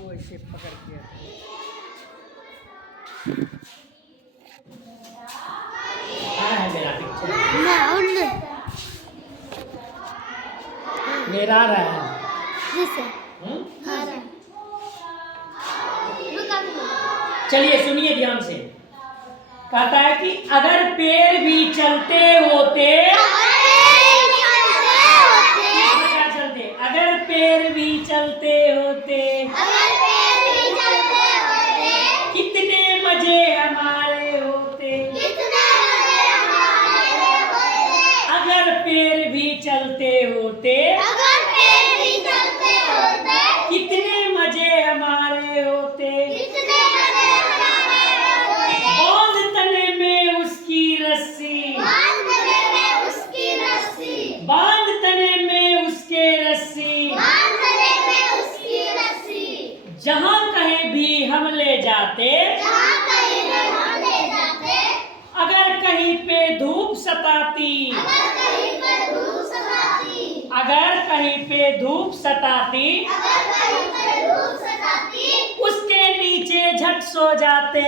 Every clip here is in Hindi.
वो ऐसे पकड़ के आ रहा है मेरा पिक्चर, मेरा आ रहा है। चलिए सुनिए ध्यान से। कहता है कि अगर पेड़ भी चलते होते, क्या चलते, अगर पेड़ भी चलते होते, कितने मजे हमारे होते। अगर पेड़ भी चलते होते, कितने मजे हमारे होते। बांध तने में उसकी रस्सी, बांध तने में उसके रस्सी, जहाँ कहीं भी हम ले जाते, अगर कहीं पे धूप सताती, अगर कहीं पे धूप सताती, उसके नीचे झट सो जाते।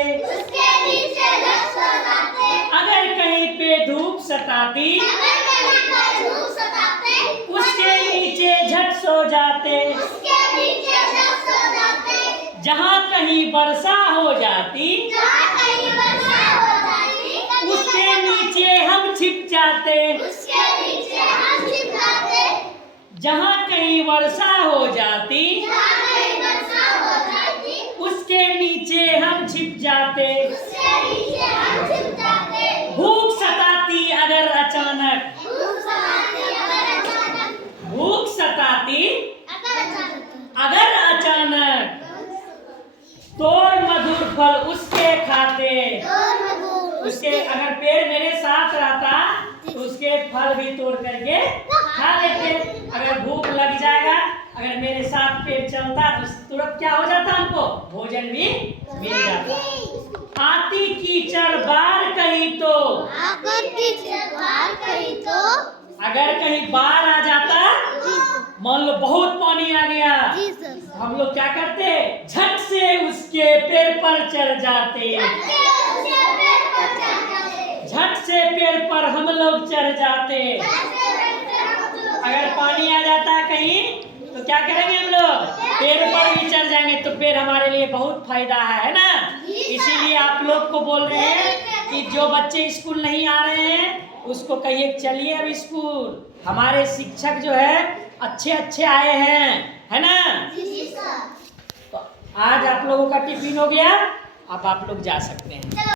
अगर कहीं पे धूप सताती, उसके नीचे झट सो जाते। जहाँ कहीं वर्षा हो जाती, उसके नीचे हम छिप जाते। जहाँ कहीं वर्षा हो जाती, उसके नीचे हम छिप जाते। भूख सताती अगर अचानक, भूख सताती अगर अचानक, तोड़ मधुर फल उसके खाते। उसके अगर पेड़ मेरे साथ रहता तो उसके फल भी तोड़ करके खा लेते। अगर भूख लग जाएगा, अगर मेरे साथ पेड़ चलता तो तुरंत क्या हो जाता, हमको भोजन भी मिल जाता। आती कीचड़ बार कहीं तो, अगर कहीं बाढ़ आ जाता, मान लो बहुत पानी आ गया, हम लोग क्या करते, झट से उसके पेड़ पर चढ़ जाते। झट से पेड़ पर हम लोग चढ़ जाते। अगर पानी आ जाता है कहीं तो क्या करेंगे, हम लोग पेड़ पर भी चढ़ जाएंगे। तो पेड़ हमारे लिए बहुत फायदा है ना। इसीलिए आप लोग को बोल रहे हैं कि जो बच्चे स्कूल नहीं आ रहे हैं उसको कहिए चलिए अब स्कूल। हमारे शिक्षक जो है अच्छे अच्छे आए हैं, है ना। तो आज आप लोगों का टिफिन हो गया, अब आप लोग जा सकते हैं।